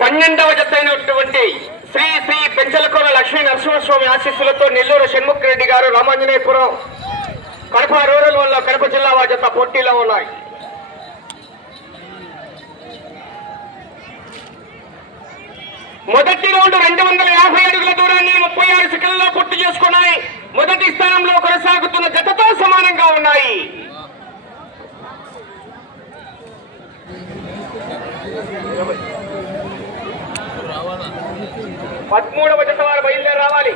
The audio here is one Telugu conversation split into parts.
పన్నెండవ జతైనటువంటి శ్రీ శ్రీ పెంచలకోన లక్ష్మీ నరసింహస్వామి ఆశీస్సులతో నెల్లూరు షణ్ముఖరెడ్డి గారు రామాంజనేయపురం కడప రూరల్ వల్ల కడప జిల్లా వారి జత పోటీలో ఉన్నాయి. మొదటి ఉన్నాయి పదమూడవ జత వారు బయలుదేరి రావాలి.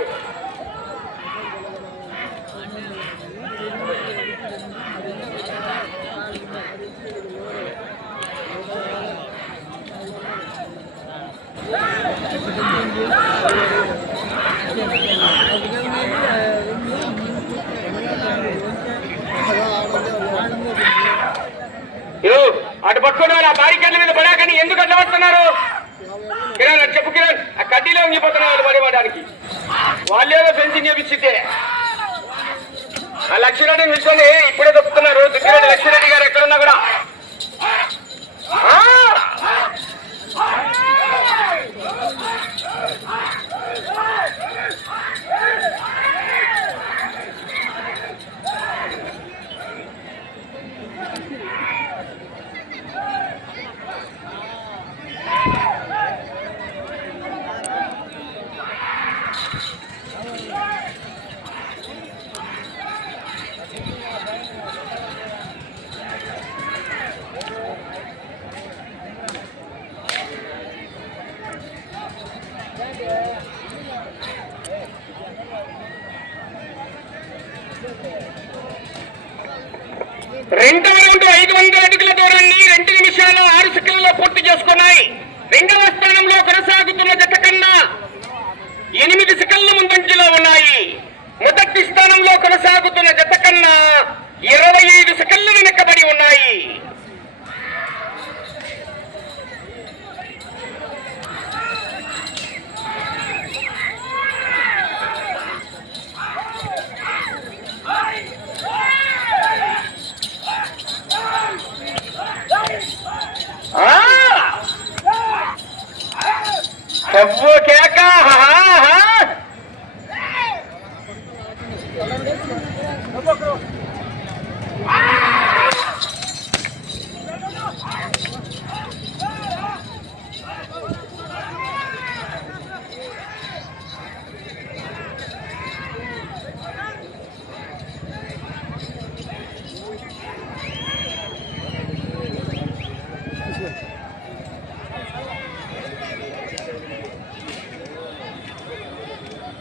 కడ్డీలో ఉంగిపోతున్నారు వాళ్ళు వాళ్ళేదో పెన్షన్ చేపించితే ఆ లక్ష్మీరెడ్డి నిల్చొని ఇప్పుడే చెప్తున్నారు దుగ్గిరెడ్డి లక్ష్మీరెడ్డి గారు ఎక్కడున్నా కూడా ఆ! రెండవ రౌండ్ ఐదు వందల అడుగుల దూరాన్ని రెండు నిమిషాల ఆరు సెకండ్లో పూర్తి చేసుకున్నాయి. రెండవ స్థానంలో కొనసాగుతున్న జత కన్నా ఎనిమిది సెకండ్ల ముందంజలో ఉన్నాయి. మొదటి స్థానంలో కొనసాగుతున్న జత కన్నా ఇరవై ఐదు సెకండ్లు వెనకబడి ఉన్నాయి ఆ! సబ్బు కేక హా, హా.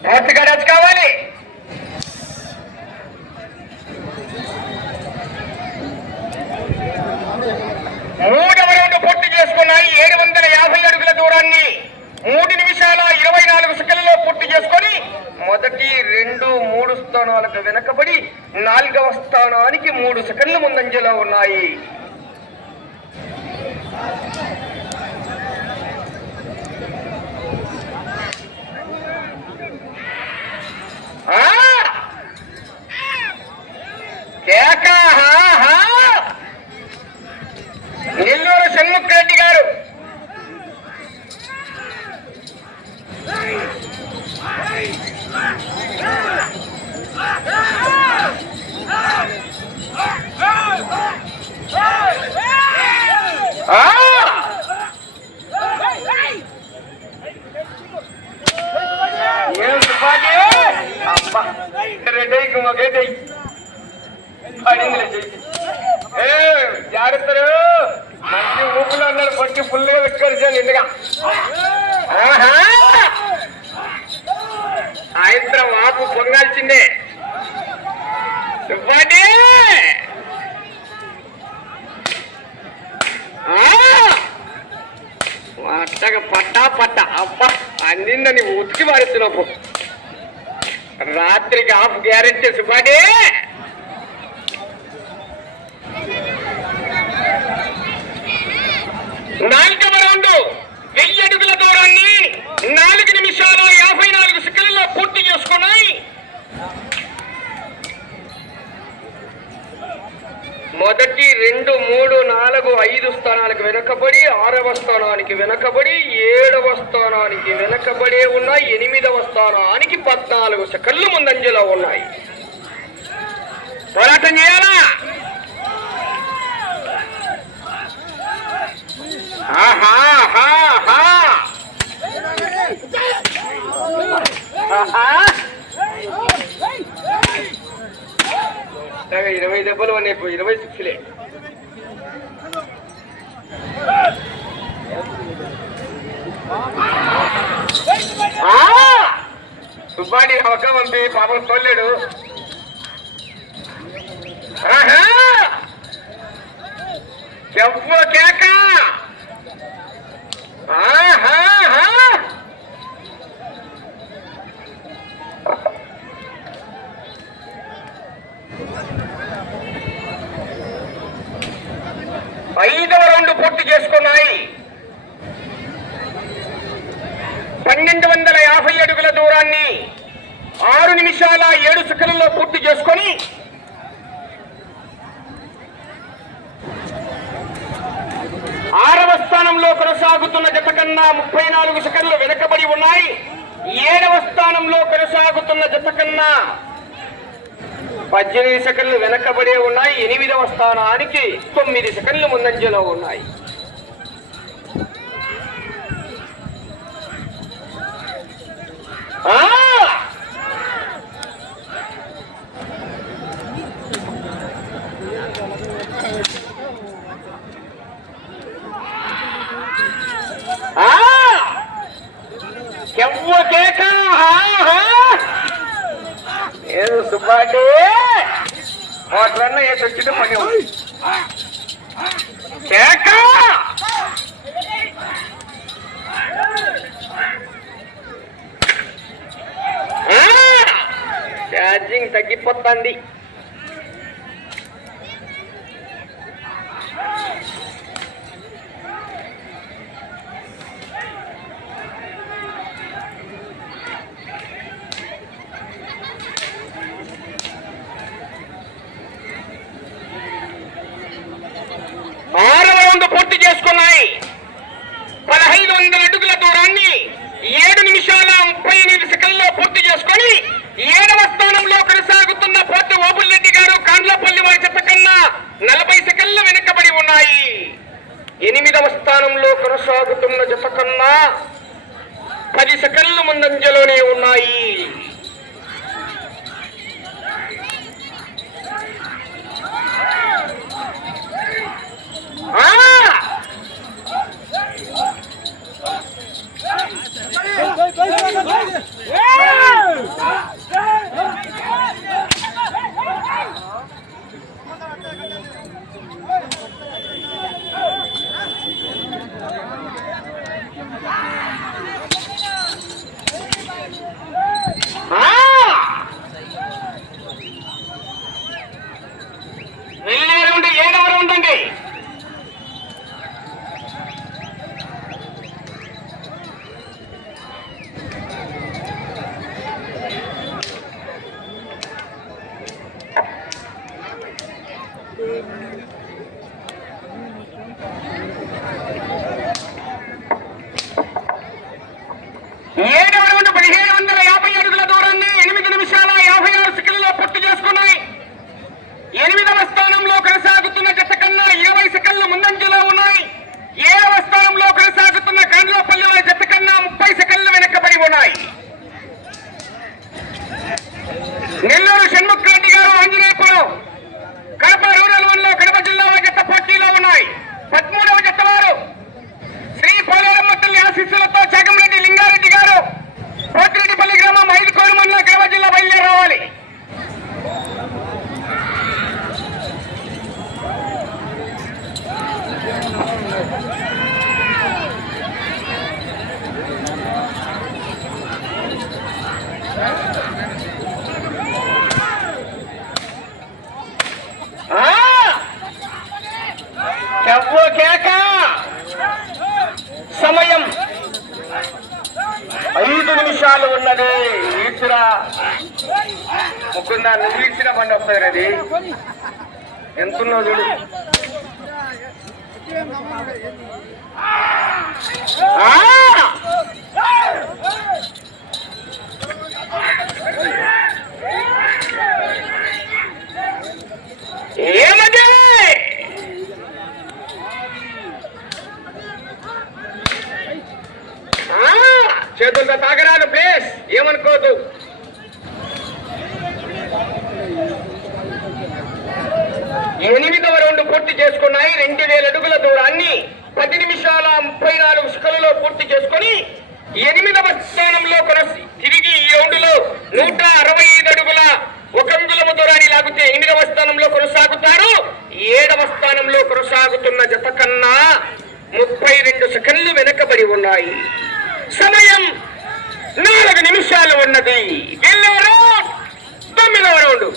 పూర్తిగా టచ్ కావాలి మూడవ రౌండ్ పూర్తి చేసుకున్నాయి ఏడు వందల యాభై అడుగుల దూరాన్ని మూడు నిమిషాల ఇరవై నాలుగు సెకండ్లలో పూర్తి చేసుకొని మొదటి రెండు మూడు స్థానాలకు వెనకబడి రెండవ స్థానానికి మూడు సెకండ్ల ముందంజలో ఉన్నాయి. నెల్లూరు షణ్ముఖ్ రెడ్డి అన్నిందని ఉతికి మారుతున్నావు రాత్రికి ఆఫ్ గ్యారెంటీ సుబ్బాడి నాలుగవ రౌండ్ వెయ్యి అడుగుల దూరాన్ని నాలుగు నిమిషాల యాభై నాలుగు సెకండ్లో పూర్తి చేసుకున్నాయి. మొదటి రెండు మూడు నాలుగు ఐదు స్థానాలకు వెనుకబడి ఆరవ ఆరవ స్థానానికి వెనకబడి ఏడవ స్థానానికి వెనకబడే ఉన్నాయి ఎనిమిదవ స్థానానికి పద్నాలుగు సెకండ్లు ముందంజలో ఉన్నాయి. పోరాటం చేయాలా? ఆహా. ఆహా, ఇరవై దెబ్బలు ఉన్నాయి ఇప్పుడు ఇరవై సిక్స్లే సుబ్బాడి ఒక పంపి పాపం తోలేడు. చెప్పు కేక! ఆహా! చేసుకున్నాయి పన్నెండు వందల యాభై అడుగుల దూరాన్ని ఆరు నిమిషాల ఏడు సెకండ్లలో పూర్తి చేసుకొని ఆరవ స్థానంలో కొనసాగుతున్న జత కన్నా ముప్పై నాలుగు సెకండ్లు వెనకబడి ఉన్నాయి. ఏడవ స్థానంలో కొనసాగుతున్న జత కన్నా పద్దెనిమిది సెకండ్లు వెనకబడే ఉన్నాయి. ఎనిమిదవ స్థానానికి తొమ్మిది సెకండ్లు ముందంజలో ఉన్నాయి ఆ! ఆ! చెవ్వ కేక ఆహా! ఏదో సుబ్బాటి వేసి వచ్చింది పని కేక! ఛార్జింగ్ తగ్గిపోతుంది ఆరవ రౌండ్ పూర్తి చేసుకున్నాయి. పదహైదు వందల అడుగుల దూరాన్ని ఏడు నిమిషాల ముప్పై ఎనిమిది సెకండ్లో పూర్తి చేసుకొని ఏడవ స్థానంలో కొనసాగుతున్న పోతి ఓపులరెడ్డి గారు కాండ్లపల్లి వారి చెత్త కన్నా నలభై సెకండ్లు వెనుకబడి ఉన్నాయి. ఎనిమిదవ స్థానంలో కొనసాగుతున్న జత కన్నా పది సెకండ్లు ముందంజలోనే ఉన్నాయి. ఆ! అది చూడు ఆ! ఏమది ఆ! చేతులతో తాగరాదు ప్లీజ్ ఏమనుకోవద్దు ఎనిమిదవ రౌండ్ పూర్తి చేసుకున్నాయి రెండు వేల అడుగుల దూరాన్ని పది నిమిషాల ముప్పై నాలుగు సెకన్లలో పూర్తి చేసుకొని ఎనిమిదవ స్థానంలో కొనసి తిరిగి ఈ రౌండ్లో నూట అరవై ఐదు అడుగుల ఒక అంగుళము దూరాన్ని లాగితే ఎనిమిదవ స్థానంలో కొనసాగుతారు ఏడవ స్థానంలో కొనసాగుతున్న జత కన్నా ముప్పై రెండు సెకండ్లు వెనకబడి ఉన్నాయి. సమయం నాలుగు నిమిషాలు ఉన్నది. వెళ్ళారు తొమ్మిదవ రౌండ్.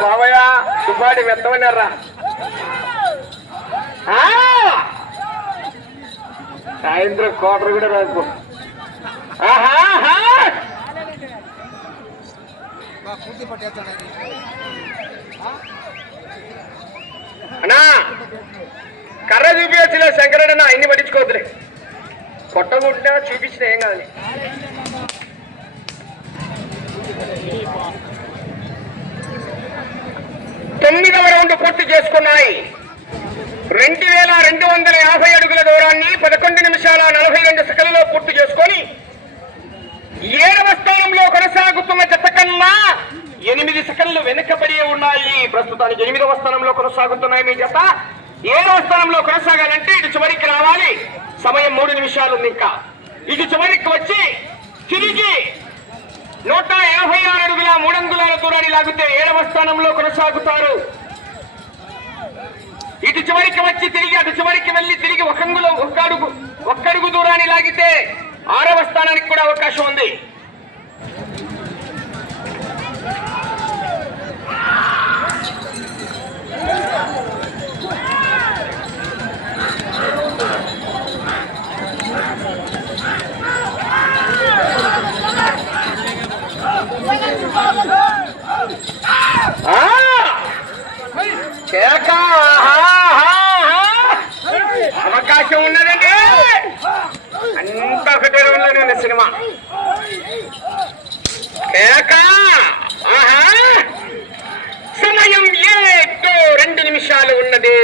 బాబయ్య సుబ్బాడి మెత్తమన్నారా సాయంత్రం కోటరు కూడా రాకు ఆహా పూర్తి పట్టేస్తాడని అన్నా కర్ర చూపించలే శంకరణ అన్ని పట్టించుకోవద్దులే. కొట్టగుంటే చూపించిన ఏం కాదు. తొమ్మిదవ రౌండ్ పూర్తి చేసుకున్నాయి. రెండు వేల రెండు వందల యాభై అడుగుల దూరాన్ని పదకొండు నిమిషాల నలభై రెండు సెకండ్లలో పూర్తి చేసుకొని ఏడవ స్థానంలో కొనసాగుతున్న జత కన్నా ఎనిమిది సెకండ్లు వెనుకబడి ఉన్నాయి. ప్రస్తుతానికి ఎనిమిదవ స్థానంలో కొనసాగుతున్నాయి మీ జత. ఏడవ స్థానంలో కొనసాగాలంటే ఇటు చివరికి రావాలి. సమయం మూడు నిమిషాలు ఉంది ఇంకా. ఇటు చివరికి వచ్చి తిరిగి నూట యాభై ఆరు అడుగుల మూడంగుల దూరాన్ని లాగితే ఏడవ స్థానంలో కొనసాగుతారు. ఇటు చివరికి వచ్చి తిరిగి అటు చివరికి వెళ్ళి తిరిగి ఒక అంగుళం ఒక్క అడుగు ఒక్కడుగు దూరాన్ని లాగితే ఆరవ స్థానానికి కూడా అవకాశం ఉంది ఆ! ఆహా! ఆహా! అవకాశం ఉన్నదండి అంత అనే సినిమా కేక! ఆహా! సమయం ఏదో రెండు నిమిషాలు ఉన్నది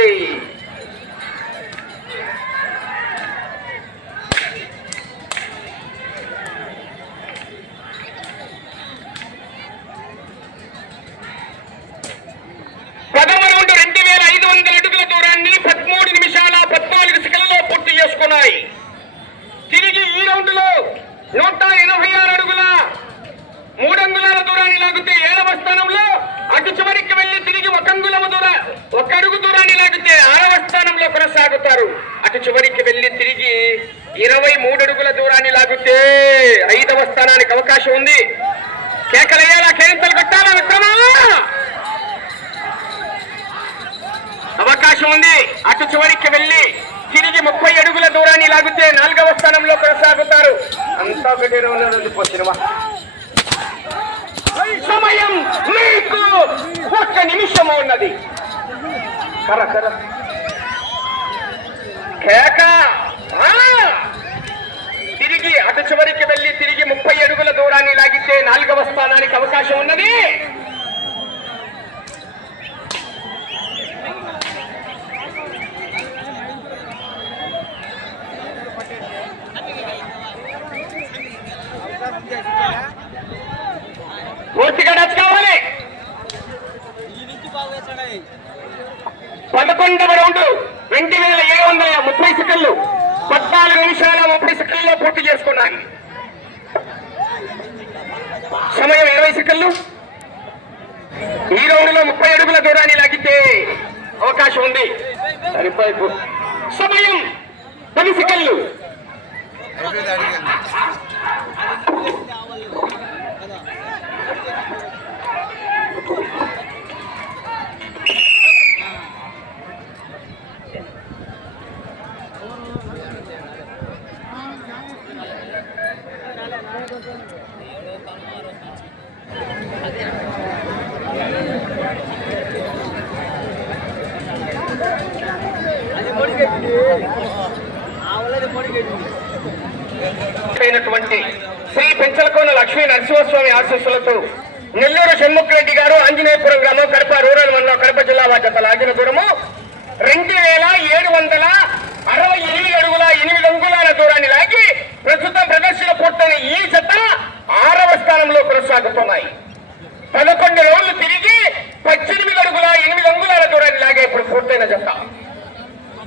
పదవ రౌండ్ రెండు వేల ఐదు వందల అడుగుల దూరాన్ని పదమూడు నిమిషాల పద్నాలుగు సెకండ్లలో పూర్తి చేసుకున్నాయి తిరిగి ఈ రౌండ్లో నూట ఎనభై ఆరు అడుగుల మూడు అంగుళాల దూరాన్ని లాగితే ఏడవ స్థానంలో అటు చివరికి వెళ్ళి తిరిగి ఒక అంగుళము దూర ఒక అడుగు దూరాన్ని లాగితే ఆరవ స్థానంలో కొనసాగుతారు అటు చివరికి వెళ్ళి తిరిగి ఇరవై మూడడుగుల దూరాన్ని లాగితే ఐదవ స్థానానికి అవకాశం ఉంది. కేకలయ్యాలా కేంతలు కట్టాలా విక్రమా? అవకాశం ఉంది. అటు చివరికి వెళ్ళి తిరిగి ముప్పై అడుగుల దూరాన్ని లాగితే నాలుగవ స్థానంలో కొనసాగుతారు. అంతా ఒకటే ఉన్నది సమయం మీకు ఒక్క నిమిషం ఉన్నది. కర కర. కేక! ఆ! తిరిగి అటు చివరికి వెళ్ళి తిరిగి ముప్పై అడుగుల దూరాన్ని లాగితే నాలుగవ స్థానానికి అవకాశం ఉన్నది. పూర్తిగా టచ్ కావాలి పదకొండవ రౌండ్. ముప్పై సెకండ్లు. పద్నాలుగు నిమిషాల ముప్పై సెకండ్లో పూర్తి చేసుకున్నాను. సమయం ఇరవై సెకండ్లు. ఈ రౌండ్లో ముప్పై అడుగుల దూరాన్ని లాగితే అవకాశం ఉంది. సమయం పది సెకండ్లు. అయినటువంటి శ్రీ పెంచలకోన లక్ష్మీ నరసింహస్వామి ఆశీస్సులతో నెల్లూరు షణ్ముఖరెడ్డి గారు ఆంజనేయపురం గ్రామం కడప రూరల్ మండలం కడప జిల్లా బాధ్యత లాగిన దూరము. రెండు వేల ఏడు వందల అరవై ఎనిమిది అడుగుల ఎనిమిది అంగుళాల దూరాన్ని లాగి ప్రస్తుతం ప్రదర్శన పూర్తయిన ఈ చెత్త ఆరవ స్థానంలో కొనసాగుతున్నాయి. పదకొండు రోజులు తిరిగి పద్దెనిమిది అడుగుల ఎనిమిది అంగుళాల దూరాన్ని లాగే ఇప్పుడు పూర్తయిన జత.